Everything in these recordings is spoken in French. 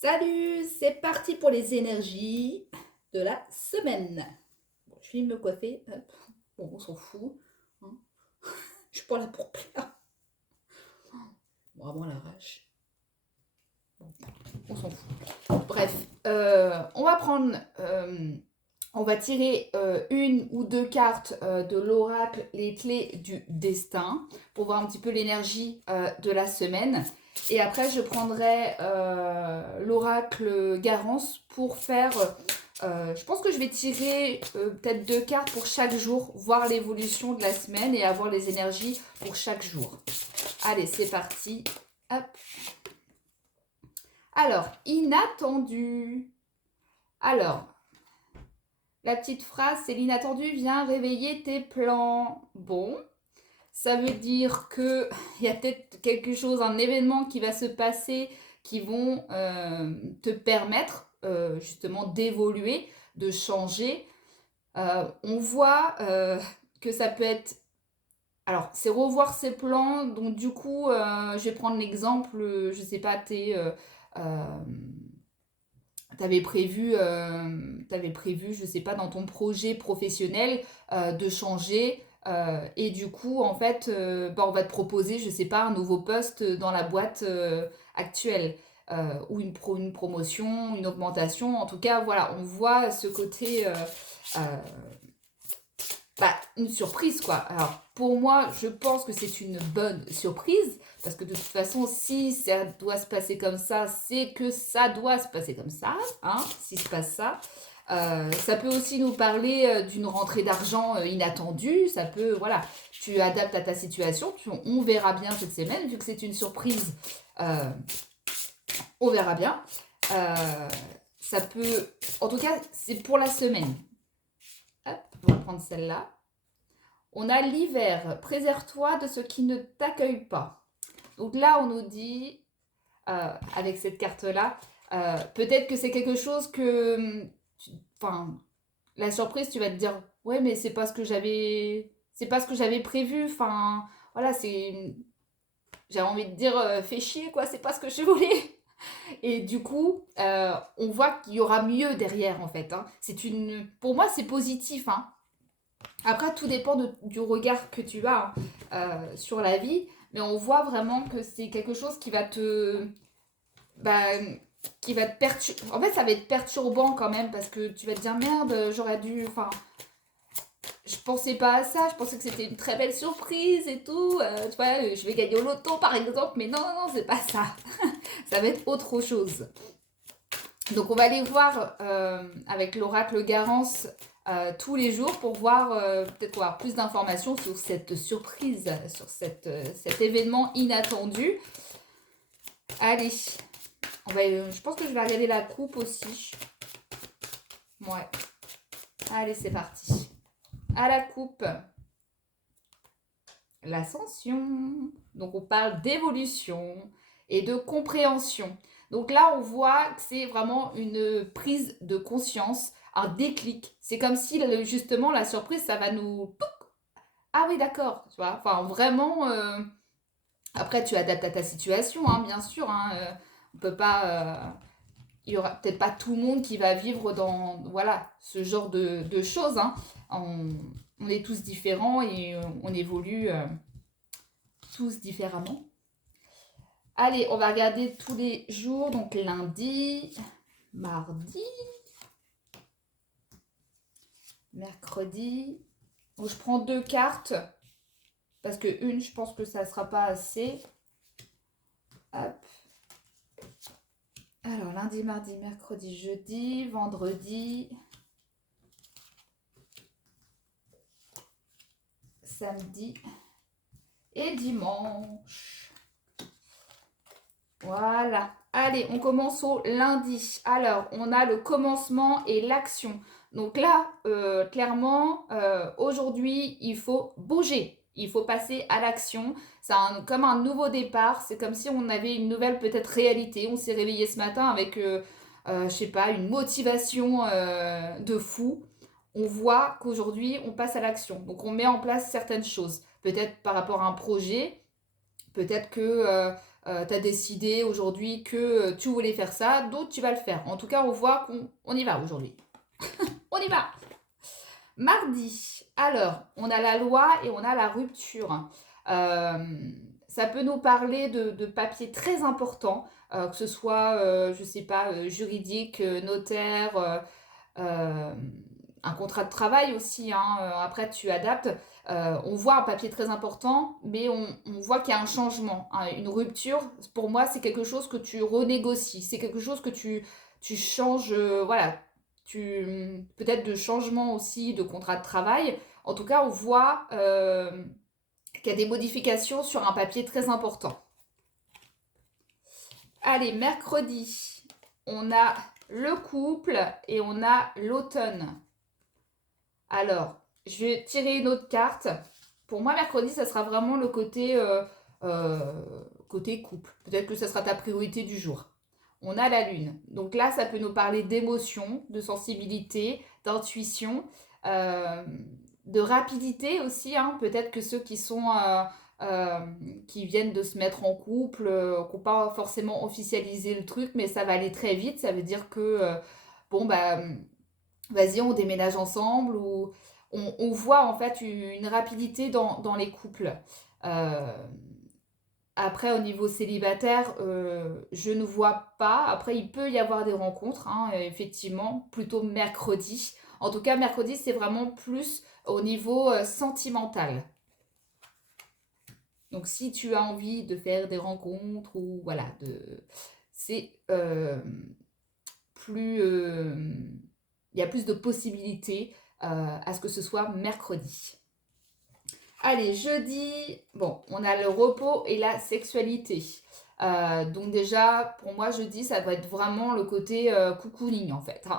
Salut, c'est parti pour les énergies de la semaine. Bon, je finis de me coiffer. Hop. Bon, on s'en fout, hein. Je suis pas là pour plaire. Vraiment à l'arrache. Bon, on s'en fout. Bref, on va tirer une ou deux cartes de l'oracle, les clés du destin, pour voir un petit peu l'énergie de la semaine. Et après, je prendrai l'oracle Garance pour faire. Je pense que je vais tirer peut-être deux cartes pour chaque jour, voir l'évolution de la semaine et avoir les énergies pour chaque jour. Allez, c'est parti. Hop. Alors, inattendu. Alors, la petite phrase, c'est l'inattendu vient réveiller tes plans. Bon, ça veut dire qu'il y a peut-être quelque chose, un événement qui va se passer qui vont te permettre justement d'évoluer, de changer. On voit que ça peut être... Alors, c'est revoir ses plans. Donc, du coup, je vais prendre l'exemple, je sais pas, t'avais prévu, je sais pas, dans ton projet professionnel de changer. Et du coup, en fait, on va te proposer, je sais pas, un nouveau poste dans la boîte actuelle. Ou une promotion, une augmentation. En tout cas, voilà, on voit ce côté euh, une surprise, quoi. Alors, pour moi, je pense que c'est une bonne surprise, parce que de toute façon, si ça doit se passer comme ça, c'est que ça doit se passer comme ça, hein, s'il se passe ça. Ça peut aussi nous parler d'une rentrée d'argent inattendue, ça peut, voilà, tu adaptes à ta situation, on verra bien cette semaine, vu que c'est une surprise, euh, on verra bien. Euh, Ça peut, en tout cas, c'est pour la semaine. Hop, on va prendre celle-là. On a l'hiver, préserve-toi de ce qui ne t'accueille pas. Donc là, on nous dit, avec cette carte-là, peut-être que c'est quelque chose que, enfin, la surprise, tu vas te dire, ouais, mais c'est pas ce que j'avais prévu. Enfin, voilà, j'ai envie de dire, fais chier, quoi, c'est pas ce que je voulais. Et du coup, on voit qu'il y aura mieux derrière, en fait, hein. Pour moi, c'est positif, hein. Après, tout dépend du regard que tu as sur la vie, mais on voit vraiment que c'est quelque chose qui va bah, qui va te perturber. En fait, ça va être perturbant quand même parce que tu vas te dire merde, j'aurais dû. Enfin, je pensais pas à ça, je pensais que c'était une très belle surprise et tout. Tu vois, je vais gagner au loto par exemple, mais non, non, non, c'est pas ça. Ça va être autre chose. Donc on va aller voir avec l'oracle Garance tous les jours pour voir peut-être avoir plus d'informations sur cette surprise, sur cet événement inattendu. Allez, je pense que je vais regarder la coupe aussi. Ouais. Allez, c'est parti. À la coupe, l'ascension. Donc on parle d'évolution et de compréhension. Donc là, on voit que c'est vraiment une prise de conscience, un déclic. C'est comme si justement la surprise, ça va nous... Ah oui, d'accord, tu vois. Enfin, vraiment... Après, tu adaptes à ta situation, hein, bien sûr, hein. On peut pas... Il y aura peut-être pas tout le monde qui va vivre dans voilà, ce genre de choses, hein. On est tous différents et on évolue tous différemment. Allez, on va regarder tous les jours. Donc lundi, mardi, mercredi. Donc, je prends deux cartes parce que une, je pense que ça ne sera pas assez. Hop. Alors lundi, mardi, mercredi, jeudi, vendredi, samedi et dimanche. Voilà. Allez, on commence au lundi. Alors, on a le commencement et l'action. Donc là, clairement, aujourd'hui, il faut bouger. Il faut passer à l'action. C'est comme un nouveau départ. C'est comme si on avait une nouvelle peut-être réalité. On s'est réveillé ce matin avec, je sais pas, une motivation de fou. On voit qu'aujourd'hui, on passe à l'action. Donc, on met en place certaines choses. Peut-être par rapport à un projet. Peut-être que tu as décidé aujourd'hui que tu voulais faire ça, donc tu vas le faire. En tout cas, on voit qu'on y va aujourd'hui. On y va. Mardi, alors, on a la loi et on a la rupture. Euh, Ça peut nous parler de papiers très importants, que ce soit, je ne sais pas, juridique, notaire, euh, un contrat de travail aussi, hein, après tu adaptes. On voit un papier très important, mais on voit qu'il y a un changement, hein, une rupture. Pour moi, c'est quelque chose que tu renégocies, c'est quelque chose que tu changes, voilà, peut-être de changement aussi de contrat de travail. En tout cas, on voit qu'il y a des modifications sur un papier très important. Allez, mercredi, on a le couple et on a l'automne. Alors, je vais tirer une autre carte. Pour moi, mercredi, ça sera vraiment le euh, côté couple. Peut-être que ça sera ta priorité du jour. On a la lune. Donc là, ça peut nous parler d'émotion, de sensibilité, d'intuition, euh, de rapidité aussi, hein. Peut-être que ceux euh, qui viennent de se mettre en couple, qui n'ont pas forcément officialisé le truc, mais ça va aller très vite. Ça veut dire que, bon, bah vas-y, on déménage ensemble ou on voit en fait une rapidité dans les couples. Euh, Après, au niveau célibataire, je ne vois pas. Après, il peut y avoir des rencontres, hein, effectivement, plutôt mercredi. En tout cas, mercredi, c'est vraiment plus au niveau sentimental. Donc, si tu as envie de faire des rencontres ou voilà, c'est plus, il y a plus de possibilités à ce que ce soit mercredi. Allez, jeudi, bon, on a le repos et la sexualité. Donc déjà, pour moi, jeudi, ça va être vraiment le côté cocooning en fait, hein.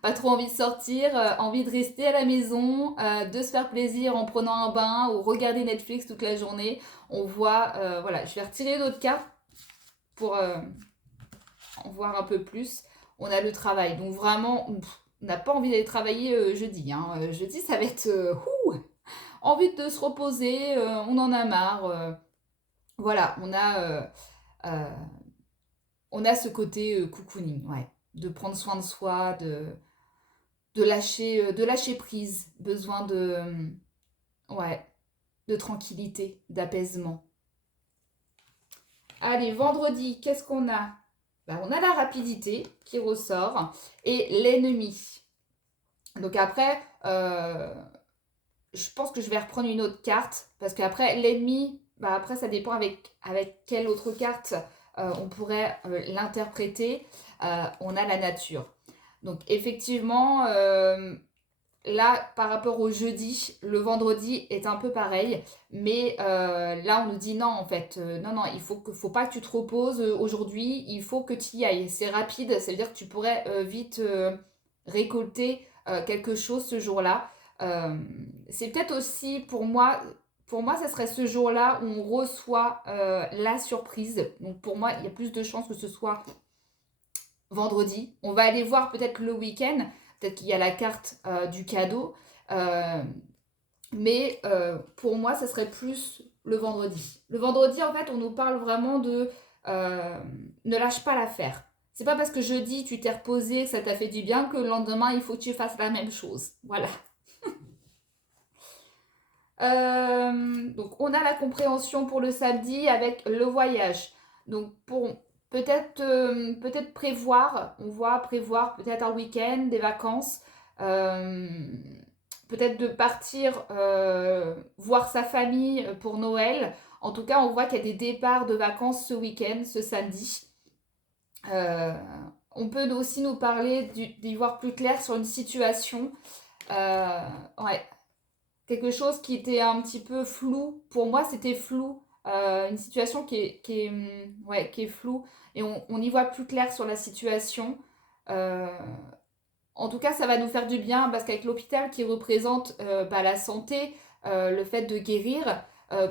Pas trop envie de sortir, envie de rester à la maison, de se faire plaisir en prenant un bain ou regarder Netflix toute la journée. On voit, voilà, je vais retirer d'autres cartes pour en voir un peu plus. On a le travail, donc vraiment, on n'a pas envie d'aller travailler jeudi, hein. Jeudi, ça va être envie de se reposer, on en a marre. Voilà, euh, on a ce côté cocooning, ouais, de prendre soin de soi, de lâcher prise, besoin ouais, de tranquillité, d'apaisement. Allez, vendredi, qu'est-ce qu'on a? Ben, on a la rapidité qui ressort et l'ennemi. Donc après, je pense que je vais reprendre une autre carte parce qu'après, l'ennemi, bah après, ça dépend avec quelle autre carte on pourrait l'interpréter. On a la nature. Donc effectivement, là, par rapport au jeudi, le vendredi est un peu pareil, mais là, on nous dit non, en fait, non, non, faut pas que tu te reposes aujourd'hui, il faut que tu y ailles. C'est rapide, ça veut dire que tu pourrais vite récolter quelque chose ce jour-là. Euh, c'est peut-être aussi pour moi, ça serait ce jour-là où on reçoit la surprise. Donc pour moi, il y a plus de chances que ce soit vendredi. On va aller voir peut-être le week-end. Peut-être qu'il y a la carte du cadeau. Euh, mais pour moi, ça serait plus le vendredi. Le vendredi, en fait, on nous parle vraiment de ne lâche pas l'affaire. C'est pas parce que jeudi, tu t'es reposé, que ça t'a fait du bien, que le lendemain, il faut que tu fasses la même chose. Voilà. Donc, on a la compréhension pour le samedi avec le voyage. Donc, pour peut-être prévoir, on voit prévoir peut-être un week-end, des vacances, euh, peut-être de partir voir sa famille pour Noël. En tout cas, on voit qu'il y a des départs de vacances ce week-end, ce samedi. Euh, on peut aussi nous parler d'y voir plus clair sur une situation. Euh, ouais, quelque chose qui était un petit peu flou. Pour moi, c'était flou. Une situation ouais, qui est floue. Et on y voit plus clair sur la situation. Euh, En tout cas, ça va nous faire du bien parce qu'avec l'hôpital qui représente bah, la santé, le fait de guérir,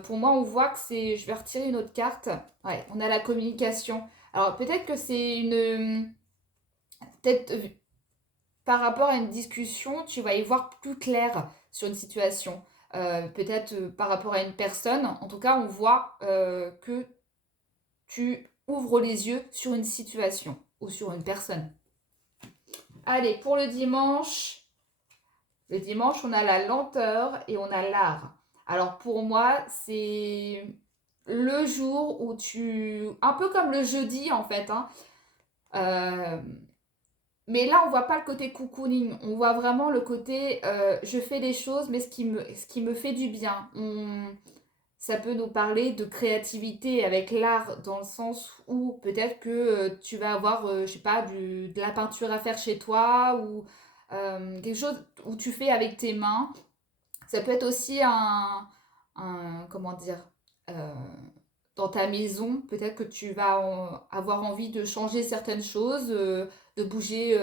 pour moi, on voit que c'est... Je vais retirer une autre carte. Ouais, on a la communication. Alors, peut-être que c'est une... Peut-être par rapport à une discussion, tu vas y voir plus clair sur une situation. Peut-être par rapport à une personne. En tout cas, on voit que tu ouvres les yeux sur une situation ou sur une personne. Allez, pour le dimanche, on a la lenteur et on a l'art. Alors pour moi, c'est le jour où un peu comme le jeudi en fait, hein, euh, mais là on voit pas le côté cocooning, on voit vraiment le côté je fais des choses, mais ce qui me fait du bien. Ça peut nous parler de créativité avec l'art dans le sens où peut-être que tu vas avoir, je sais pas, de la peinture à faire chez toi ou quelque chose où tu fais avec tes mains. Ça peut être aussi comment dire, euh, dans ta maison, peut-être que tu vas avoir envie de changer certaines choses, de bouger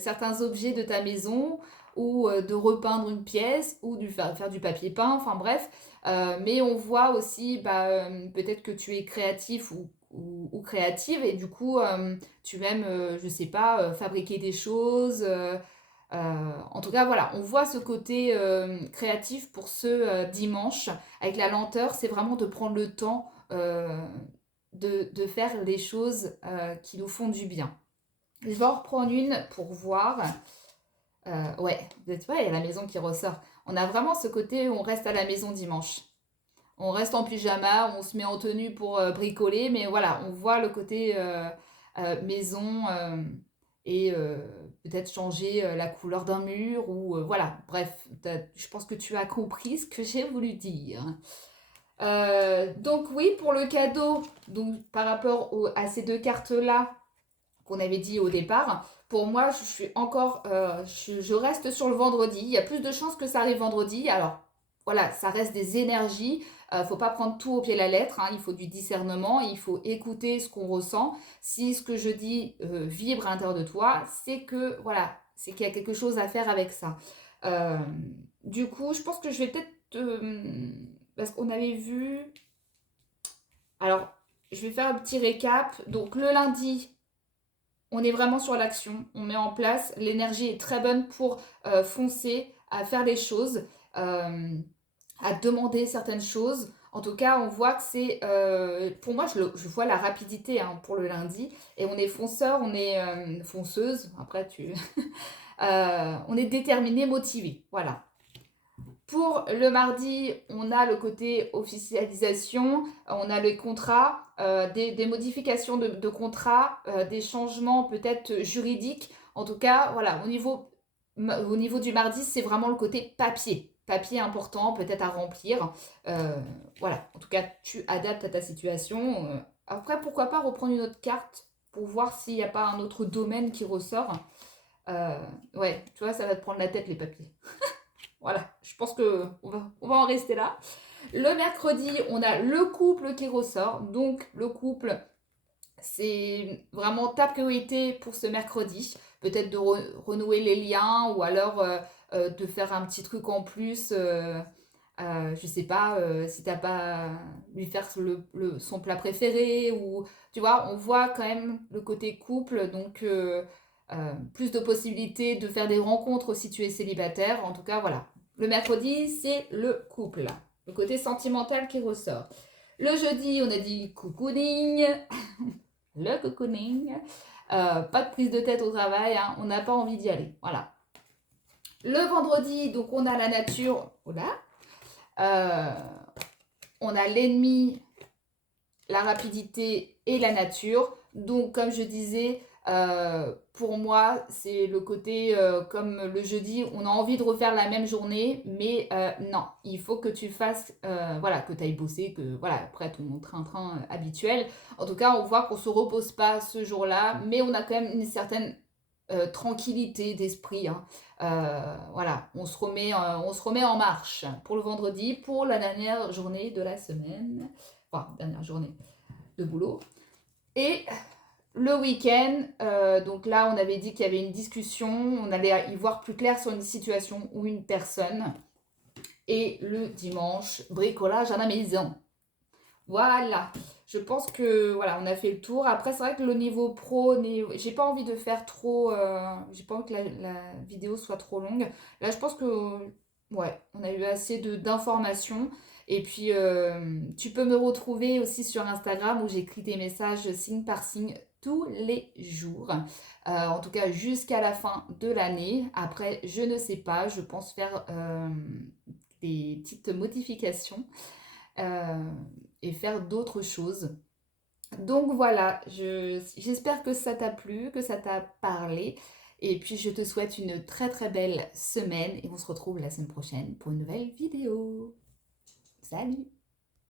certains objets de ta maison ou de repeindre une pièce ou faire du papier peint, enfin bref. Mais on voit aussi peut-être que tu es créatif ou créative et du coup tu aimes, je sais pas, fabriquer des choses. En tout cas, voilà, on voit ce côté créatif pour ce dimanche. Avec la lenteur, c'est vraiment de prendre le temps de faire les choses qui nous font du bien. Je vais en reprendre une pour voir. Ouais, tu vois, il y a la maison qui ressort. On a vraiment ce côté où on reste à la maison dimanche. On reste en pyjama, on se met en tenue pour bricoler, mais voilà, on voit le côté maison et peut-être changer la couleur d'un mur ou voilà, bref, je pense que tu as compris ce que j'ai voulu dire. Donc oui, pour le cadeau, donc par rapport à ces deux cartes-là qu'on avait dit au départ, pour moi, je suis encore, je reste sur le vendredi. Il y a plus de chances que ça arrive vendredi. Alors voilà, ça reste des énergies. Faut pas prendre tout au pied de la lettre, hein. Il faut du discernement, il faut écouter ce qu'on ressent. Si ce que je dis vibre à l'intérieur de toi, c'est que voilà, c'est qu'il y a quelque chose à faire avec ça. Euh, du coup, je pense que je vais peut-être parce qu'on avait vu. Alors, je vais faire un petit récap. Donc le lundi, on est vraiment sur l'action, on met en place, l'énergie est très bonne pour foncer, à faire des choses, à demander certaines choses. En tout cas, on voit que c'est, pour moi, je vois la rapidité hein, pour le lundi, et on est fonceur, on est fonceuse, après tu... on est déterminé, motivé, voilà. Pour le mardi, on a le côté officialisation, on a les contrats, des modifications de contrats, des changements peut-être juridiques. En tout cas, voilà, au niveau du mardi, c'est vraiment le côté papier. Papier important, peut-être à remplir. Voilà, en tout cas, tu adaptes à ta situation. Après, pourquoi pas reprendre une autre carte pour voir s'il n'y a pas un autre domaine qui ressort. Euh, ouais, tu vois, ça va te prendre la tête les papiers. Voilà, je pense on va en rester là. Le mercredi, on a le couple qui ressort. Donc, le couple, c'est vraiment ta priorité pour ce mercredi. Peut-être de renouer les liens ou alors de faire un petit truc en plus. Je sais pas si t'as pas lui faire son plat préféré ou tu vois, on voit quand même le côté couple. Donc, plus de possibilités de faire des rencontres si tu es célibataire. En tout cas, voilà. Le mercredi, c'est le couple. Le côté sentimental qui ressort. Le jeudi, on a dit cocooning. Le cocooning. Pas de prise de tête au travail. Hein. On n'a pas envie d'y aller. Voilà. Le vendredi, donc on a la nature. Voilà. On a l'ennemi, la rapidité et la nature. Donc, comme je disais, pour moi, c'est le côté comme le jeudi, on a envie de refaire la même journée, mais non, il faut que tu fasses, voilà, que tu ailles bosser, que voilà, après ton train-train habituel. En tout cas, on voit qu'on ne se repose pas ce jour-là, mais on a quand même une certaine tranquillité d'esprit. Hein. Voilà, on se remet en marche pour le vendredi, pour la dernière journée de la semaine, enfin, dernière journée de boulot. Et le week-end, donc là, on avait dit qu'il y avait une discussion, on allait y voir plus clair sur une situation ou une personne. Et le dimanche, bricolage à la maison. Voilà. Je pense que voilà, on a fait le tour. Après, c'est vrai que le niveau pro, j'ai pas envie de faire trop. J'ai pas envie que la vidéo soit trop longue. Là, je pense que ouais, on a eu assez d'informations. Et puis, tu peux me retrouver aussi sur Instagram où j'écris des messages signe par signe tous les jours. En tout cas, jusqu'à la fin de l'année. Après, je ne sais pas, je pense faire des petites modifications euh, et faire d'autres choses. Donc voilà, j'espère que ça t'a plu, que ça t'a parlé. Et puis je te souhaite une très très belle semaine et on se retrouve la semaine prochaine pour une nouvelle vidéo. Salut!